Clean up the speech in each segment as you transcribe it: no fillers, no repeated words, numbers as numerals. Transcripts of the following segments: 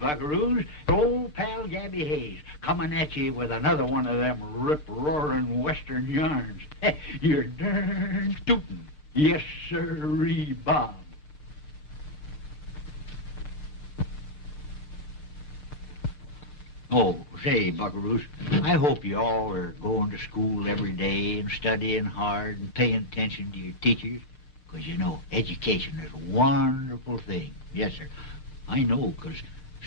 buckaroos. Old pal Gabby Hayes coming at you with another one of them rip-roaring Western yarns. You're darn tootin'. Yes, sirree, Bob. Oh, say, buckaroos, I hope you all are going to school every day and studying hard and paying attention to your teachers. Because, you know, education is a wonderful thing. Yes, sir. I know, because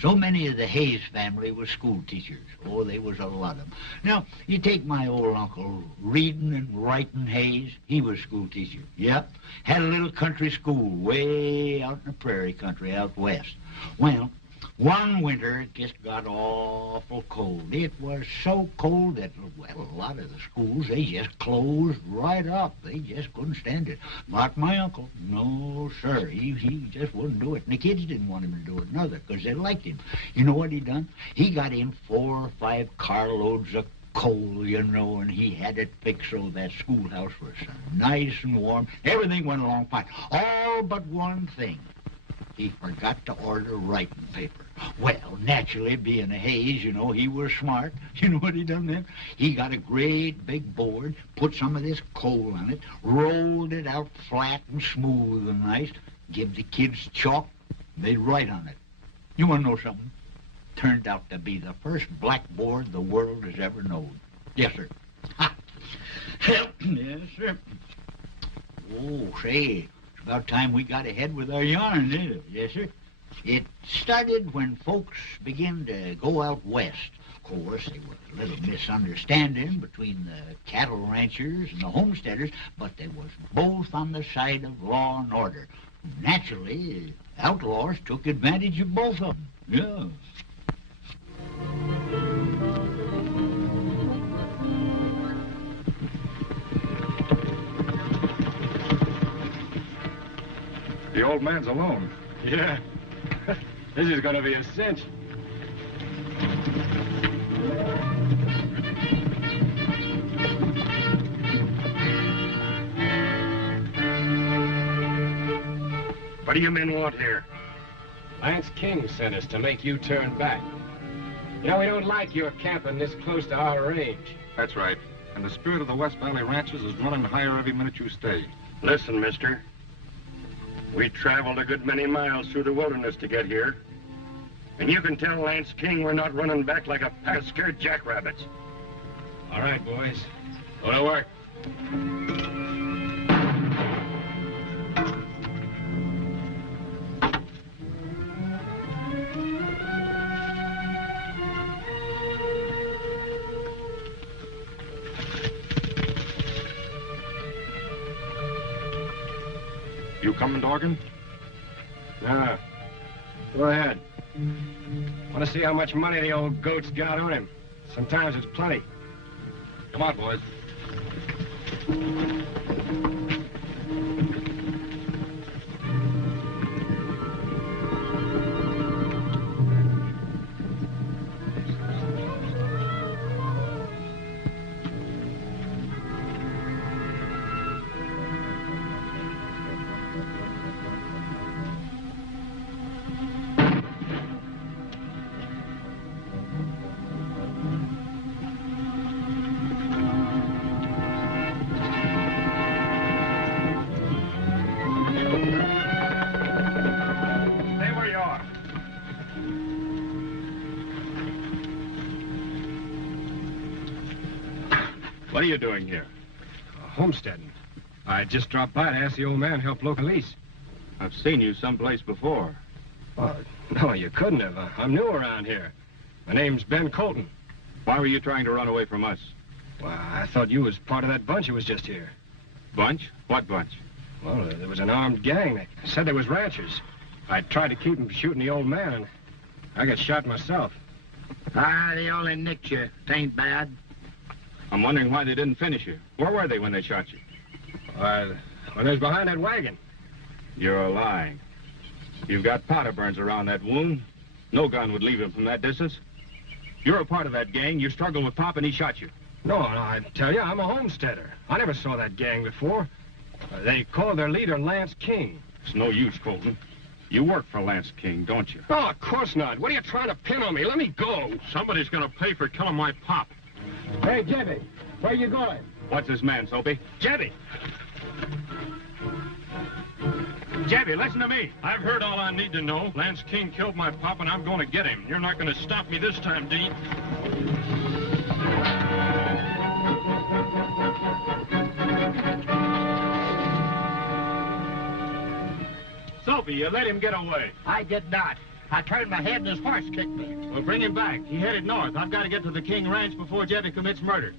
so many of the Hayes family was school teachers. Oh, there was a lot of them. Now, you take my old uncle, Reading and Writing Hayes. He was school teacher. Yep. Had a little country school way out in the prairie country out west. Well, one winter, it just got awful cold. It was so cold that, well, a lot of the schools, they just closed right up. They just couldn't stand it. Not my uncle. No, sir. He just wouldn't do it. And the kids didn't want him to do it, neither, because they liked him. You know what he done? He got in 4 or 5 carloads of coal, you know, and he had it fixed so that schoolhouse was nice and warm. Everything went along fine. All but one thing. He forgot to order writing paper. Well, naturally, being a Hayes, you know, he was smart. You know what he done then? He got a great big board, put some of this coal on it, rolled it out flat and smooth and nice, give the kids chalk, they'd write on it. You want to know something? Turned out to be the first blackboard the world has ever known. Yes, sir. Ha! Yes, sir. Oh, say, about time we got ahead with our yarn, isn't it? Yes, sir. It started when folks began to go out west. Of course, there was a little misunderstanding between the cattle ranchers and the homesteaders, but they was both on the side of law and order. Naturally, outlaws took advantage of both of them. Yeah. The old man's alone. Yeah. This is going to be a cinch. What do you men want here? Lance King sent us to make you turn back. You know, we don't like your camping this close to our range. That's right. And the spirit of the West Valley ranches is running higher every minute you stay. Listen, mister. We traveled a good many miles through the wilderness to get here. And you can tell Lance King we're not running back like a pack of scared jackrabbits. All right, boys. Go to work. You coming, Dorgan? No. Go ahead. Want to see how much money the old goat's got on him. Sometimes it's plenty. Come on, boys. What are you doing here? Homesteading. I just dropped by to ask the old man to help local police. I've seen you someplace before. Oh, no, you couldn't have. I'm new around here. My name's Ben Colton. Why were you trying to run away from us? Well, I thought you was part of that bunch who was just here. Bunch? What bunch? Well, there was an armed gang. They said they was ranchers. I tried to keep them from shooting the old man, and I got shot myself. They only nicked you. It ain't bad. I'm wondering why they didn't finish you. Where were they when they shot you? Well, they was behind that wagon. You're lying. You've got powder burns around that wound. No gun would leave him from that distance. You're a part of that gang. You struggled with Pop and he shot you. No, I tell you, I'm a homesteader. I never saw that gang before. They called their leader Lance King. It's no use, Colton. You work for Lance King, don't you? Oh, of course not. What are you trying to pin on me? Let me go. Somebody's gonna pay for killing my pop. Hey, Jimmy, where you going? What's this man, Soapy? Jimmy! Jabby, listen to me. I've heard all I need to know. Lance King killed my pop, and I'm going to get him. You're not going to stop me this time, Dean. Soapy, you let him get away. I did not. I turned my head and his horse kicked me. Well, bring him back. He headed north. I've got to get to the King Ranch before Jabby commits murder.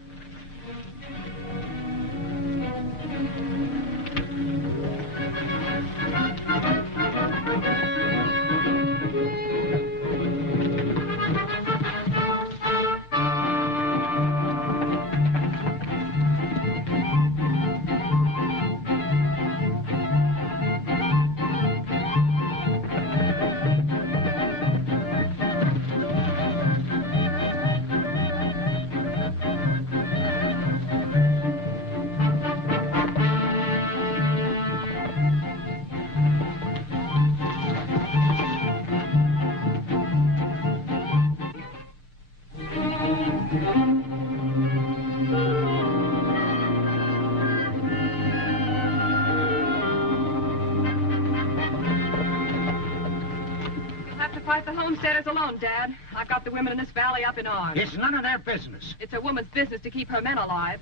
Fight the homesteaders alone, Dad. I've got the women in this valley up in arms. It's none of their business. It's a woman's business to keep her men alive.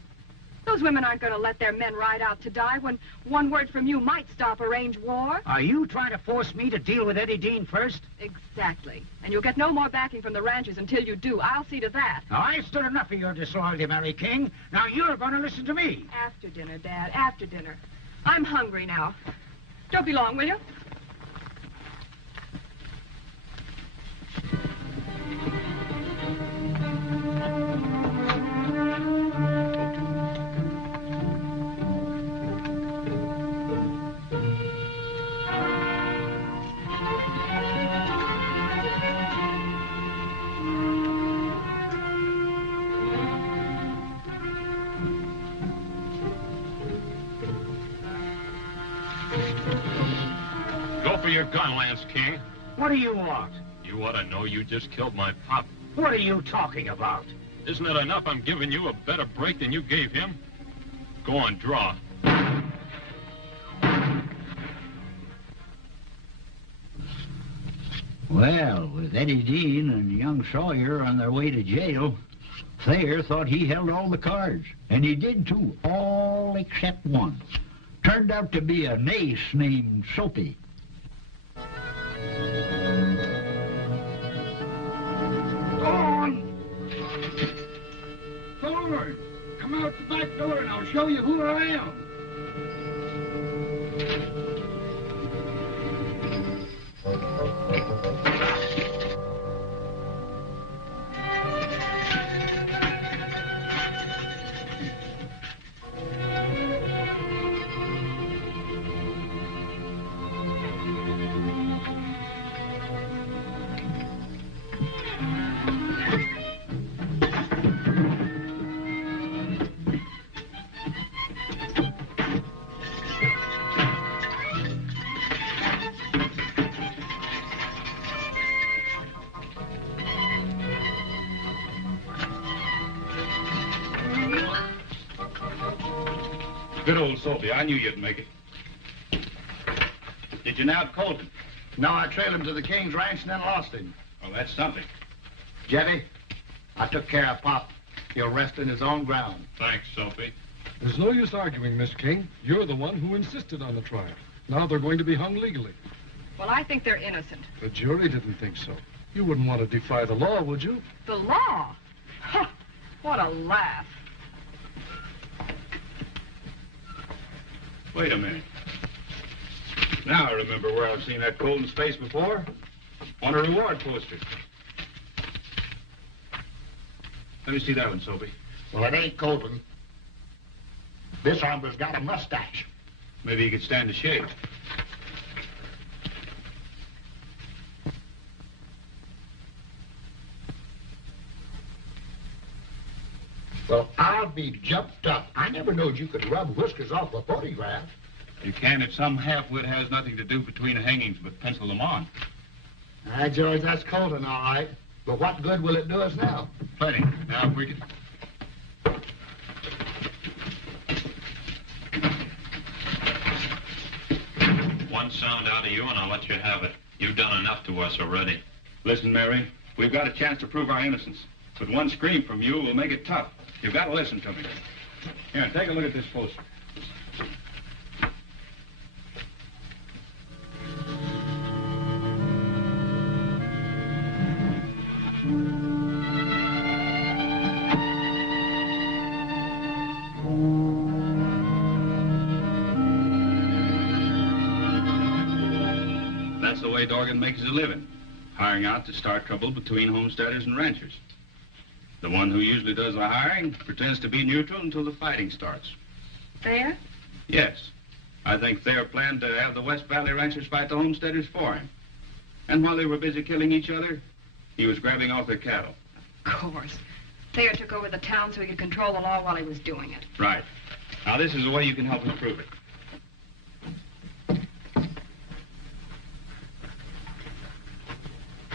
Those women aren't going to let their men ride out to die when one word from you might stop a range war. Are you trying to force me to deal with Eddie Dean first? Exactly. And you'll get no more backing from the ranchers until you do. I'll see to that. Now, I've stood enough of your disloyalty, Mary King. Now you're going to listen to me. After dinner, Dad. After dinner. I'm hungry now. Don't be long, will you? Go for your gun, Lance King. What do you want? You ought to know you just killed my pop. What are you talking about? Isn't it enough I'm giving you a better break than you gave him? Go on, draw. Well, with Eddie Dean and young Sawyer on their way to jail, Thayer thought he held all the cards. And he did, too, all except one. Turned out to be a nace named Soapy. Go on! Forward! Come out the back door and I'll show you who I am. Good old Soapy. I knew you'd make it. Did you nab Colton? No, I trailed him to the King's Ranch and then lost him. Well, that's something. Jebby, I took care of Pop. He'll rest in his own ground. Thanks, Soapy. There's no use arguing, Miss King. You're the one who insisted on the trial. Now they're going to be hung legally. Well, I think they're innocent. The jury didn't think so. You wouldn't want to defy the law, would you? The law? Huh, what a laugh. Wait a minute. Now I remember where I've seen that Colton's face before. On a reward poster. Let me see that one, Soapy. Well, it ain't Colton. This hombre's got a mustache. Maybe he could stand a shave. Well, I'll be jumped up. I never knowed you could rub whiskers off a photograph. You can if some half-wit has nothing to do between hangings but pencil them on. George, that's Colton, all right. But what good will it do us now? Plenty. Now, if we could... One sound out of you and I'll let you have it. You've done enough to us already. Listen, Mary, we've got a chance to prove our innocence. But one scream from you will make it tough. You've got to listen to me. Here, take a look at this poster. That's the way Dorgan makes his living, hiring out to start trouble between homesteaders and ranchers. The one who usually does the hiring pretends to be neutral until the fighting starts. Thayer? Yes. I think Thayer planned to have the West Valley ranchers fight the homesteaders for him. And while they were busy killing each other, he was grabbing off their cattle. Of course. Thayer took over the town so he could control the law while he was doing it. Right. Now, this is the way you can help us prove it.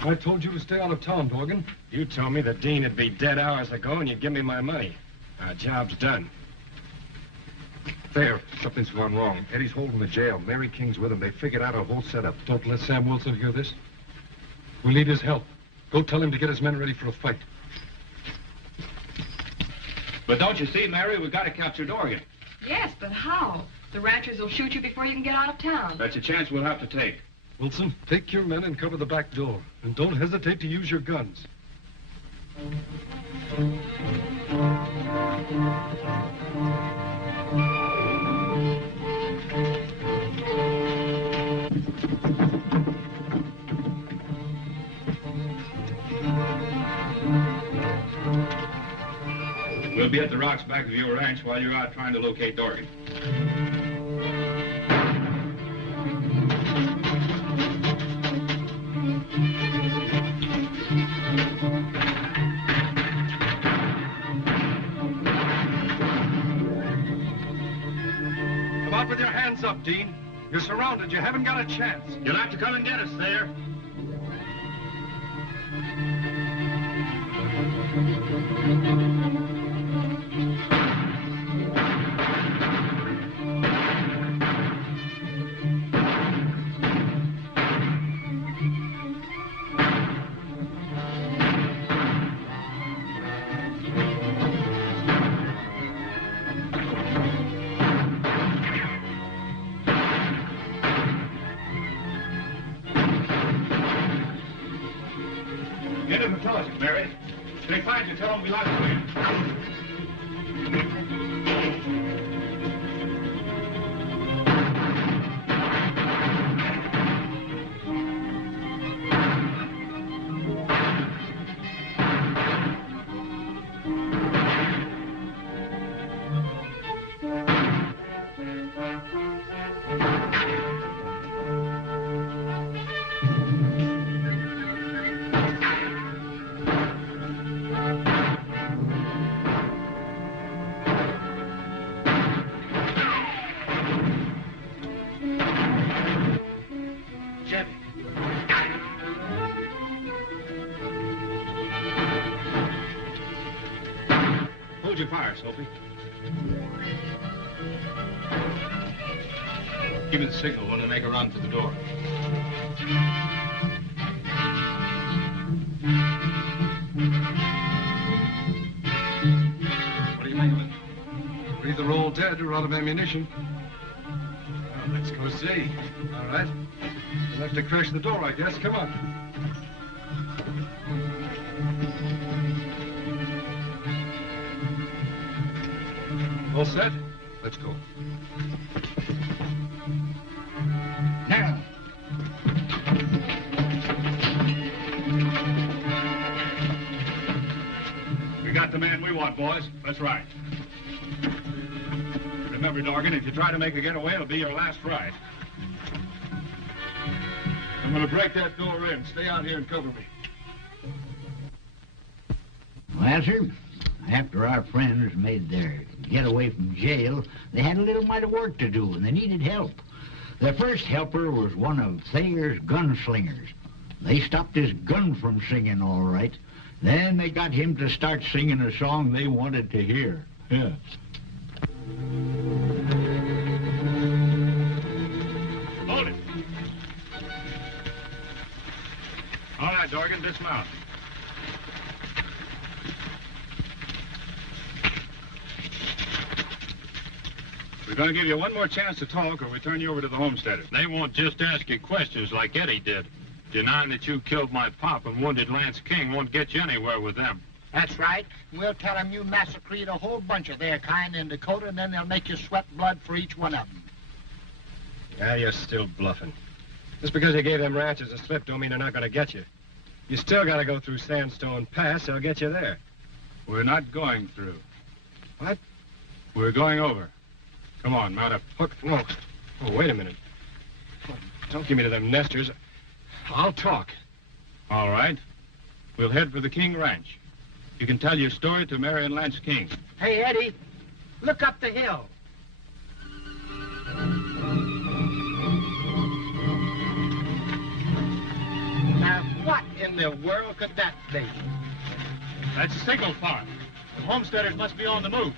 I told you to stay out of town, Dorgan. You told me the dean would be dead hours ago and you'd give me my money. Our job's done. There, something's gone wrong. Eddie's holding the jail. Mary King's with him. They figured out our whole setup. Don't let Sam Wilson hear this. We need his help. Go tell him to get his men ready for a fight. But don't you see, Mary, we've got to capture Dorgan. Yes, but how? The ranchers will shoot you before you can get out of town. That's a chance we'll have to take. Wilson, take your men and cover the back door. And don't hesitate to use your guns. We'll be at the rocks back of your ranch while you're out trying to locate Dorgan. Come out with your hands up, Dean. You're surrounded. You haven't got a chance. You'll have to come and get us, Thayer. Get him intelligent, Mary. If they find you, tell them we locked you in. Hold your fire, Sophie. Give me the signal when they make a run for the door. What do you make of it? We're either all dead or out of ammunition. Well, let's go see. All right. We'll have to crash the door, I guess. Come on. All set? Let's go. Now. We got the man we want, boys. That's right. Remember, Dorgan, if you try to make a getaway, it'll be your last ride. I'm going to break that door in. Stay out here and cover me. Well, sir, after our friends made their to get away from jail, they had a little mite of work to do, and they needed help. Their first helper was one of Thayer's gunslingers. They stopped his gun from singing all right. Then they got him to start singing a song they wanted to hear. Yeah. Hold it. All right, Dorgan, dismount. We're going to give you one more chance to talk, or we turn you over to the homesteaders. They won't just ask you questions like Eddie did. Denying that you killed my pop and wounded Lance King won't get you anywhere with them. That's right. We'll tell them you massacred a whole bunch of their kind in Dakota, and then they'll make you sweat blood for each one of them. Yeah, you're still bluffing. Just because you gave them ranchers a slip don't mean they're not going to get you. You still got to go through Sandstone Pass. They'll get you there. We're not going through. What? We're going over. Come on, mount up. Look, no. Oh, wait a minute. Don't give me to them nesters. I'll talk. All right. We'll head for the King Ranch. You can tell your story to Mary and Lance King. Hey, Eddie, look up the hill. Now, what in the world could that be? That's a signal fire. The homesteaders must be on the move.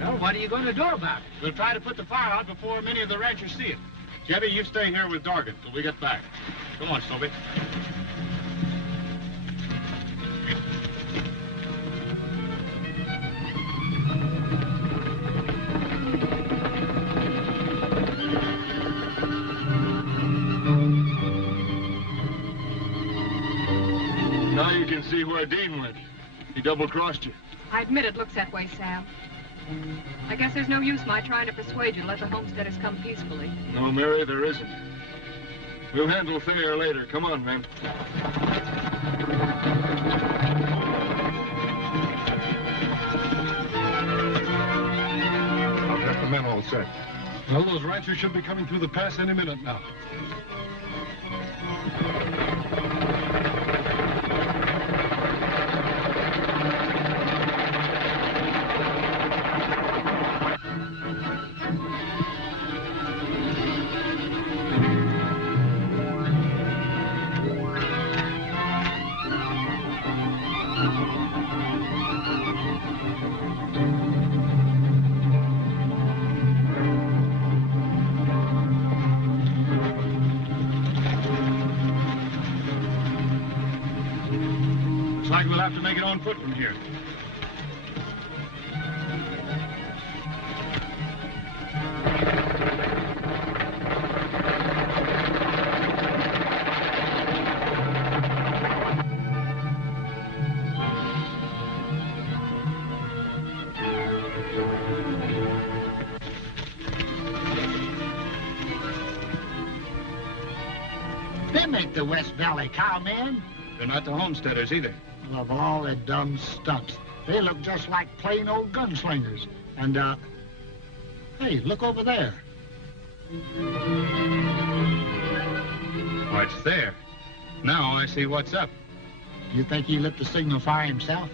Well, what are you going to do about it? We'll try to put the fire out before many of the ranchers see it. Jebby, you stay here with Dorgan till we get back. Come on, Snowy. Now you can see where Dean went. He double-crossed you. I admit it looks that way, Sam. I guess there's no use my trying to persuade you to let the homesteaders come peacefully. No, Mary, there isn't. We'll handle Thayer later. Come on, man. I've got the men all set. Well, those ranchers should be coming through the pass any minute now. Looks like we'll have to make it on foot from here. Them ain't the West Valley cowmen. They're not the homesteaders either. Well, of all the dumb stunts, they look just like plain old gunslingers. And, hey, look over there. Oh, it's there. Now I see what's up. You think he lit the signal fire himself?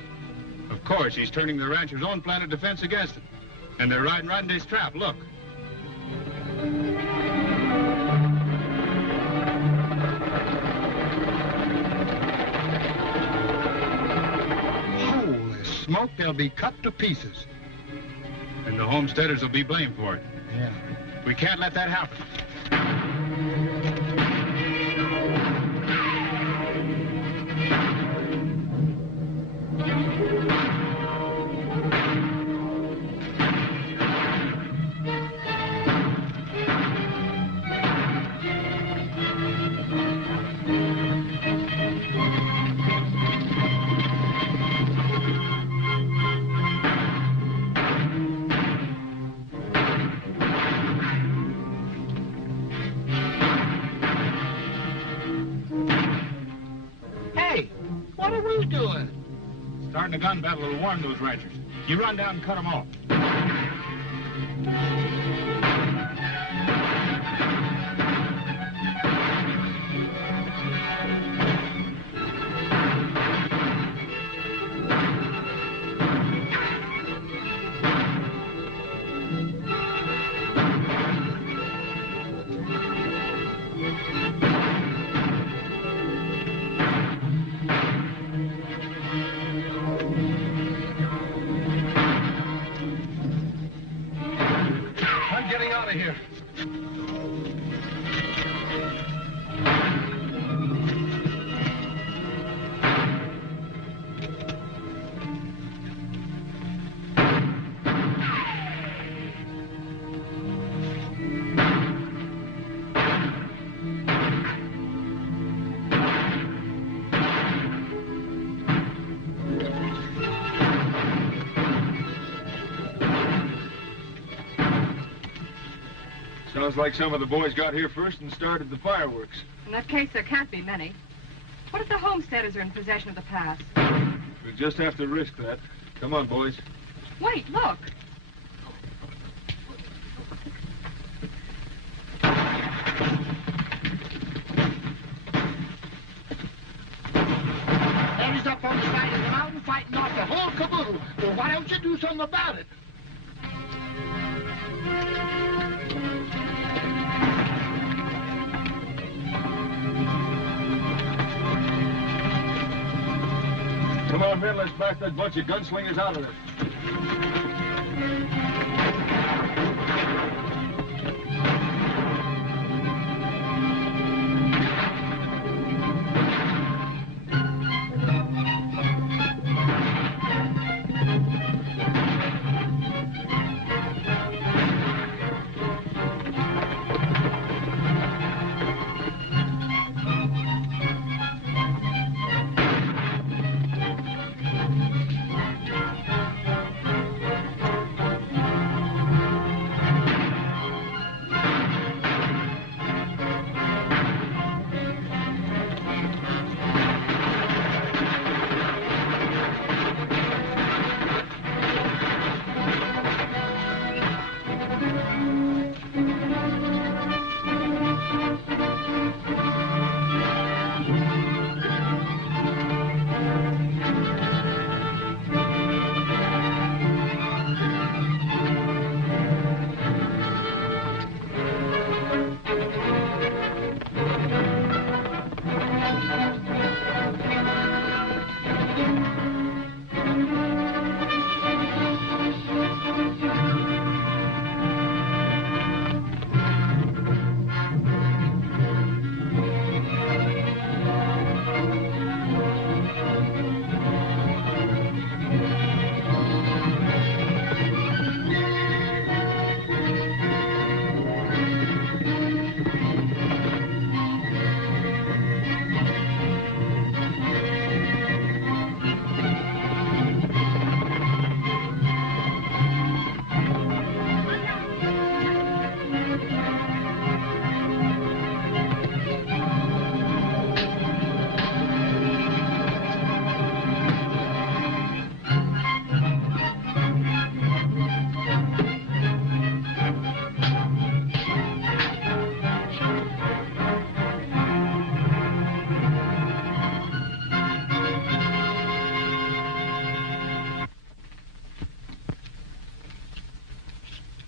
Of course, he's turning the rancher's own plan of defense against him. And they're riding right into his trap. Look. Holy smoke, they'll be cut to pieces. And the homesteaders will be blamed for it. Yeah. We can't let that happen. Hey, what are we doing? Starting a gun battle will warn those ranchers. You run down and cut them off. Sounds like some of the boys got here first and started the fireworks. In that case, there can't be many. What if the homesteaders are in possession of the pass? We just have to risk that. Come on, boys. Wait, look. Eddie's up on the side of the mountain fighting off the whole caboodle. Well, why don't you do something about it? Come on, men, let's back that bunch of gunslingers out of there.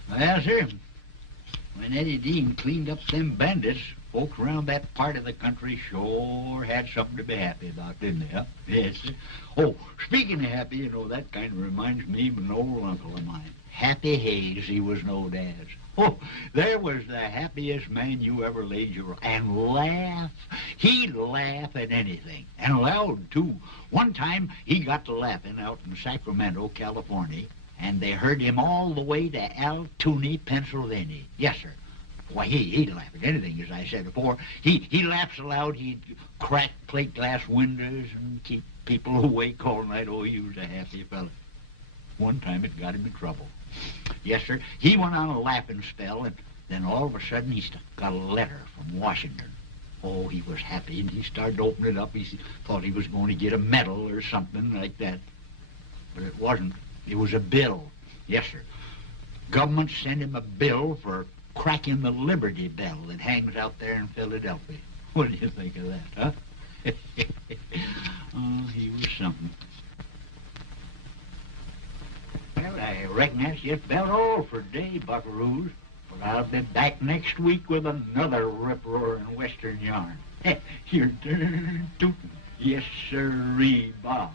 Well, sir, when Eddie Dean cleaned up them bandits, folks around that part of the country sure had something to be happy about, didn't they, huh? Yes, sir. Oh, speaking of happy, you know, that kind of reminds me of an old uncle of mine. Happy Hayes, he was known as. Oh, there was the happiest man you ever laid your... And laugh. He'd laugh at anything. And loud, too. One time, he got to laughing out in Sacramento, California, and they heard him all the way to Altoona, Pennsylvania. Yes, sir. Why, he'd laugh at anything, as I said before. He laughs so loud he'd crack plate glass windows and keep people awake all night. Oh, he was a happy fella. One time it got him in trouble. Yes, sir. He went on a laughing spell, and then all of a sudden he got a letter from Washington. Oh, he was happy, and he started opening it up. He thought he was going to get a medal or something like that. But it wasn't. It was a bill. Yes, sir. Government sent him a bill for cracking the Liberty Bell that hangs out there in Philadelphia. What do you think of that, huh? Oh, he was something. Well, I reckon that's just about all for today, buckaroos. But I'll be back next week with another rip-roaring Western yarn. Your turn tootin'. Yes, sirree, Bob.